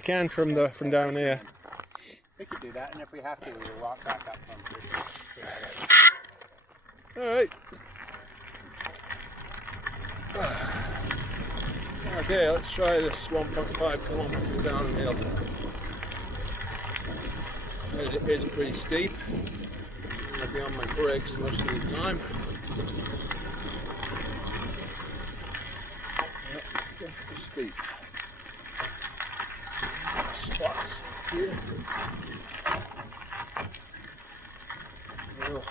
You can from down here. We could do that, and if we have to, we'll walk back up from All right. Okay, let's try this 1.5 kilometers downhill. It is pretty steep. I'm going to be on my brakes most of the time. Yeah, definitely steep. Spots here. Well,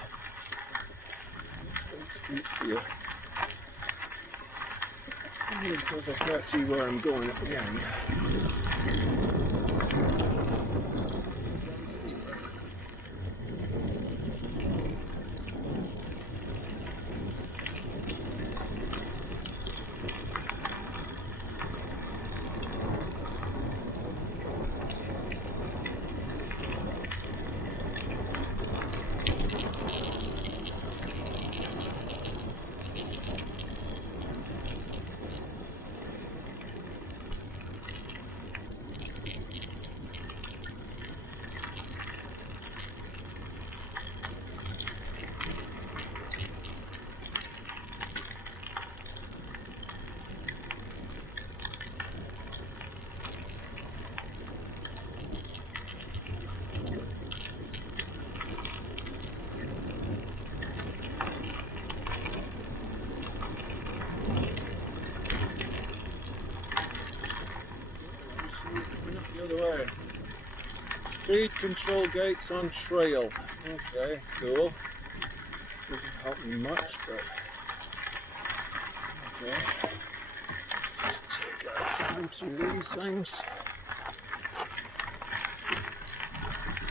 it's very steep here. Because I can't see where I'm going at the end. The other way. Speed control gates on trail. Okay, cool. Doesn't help me much, but okay. Let's just take our time through these things.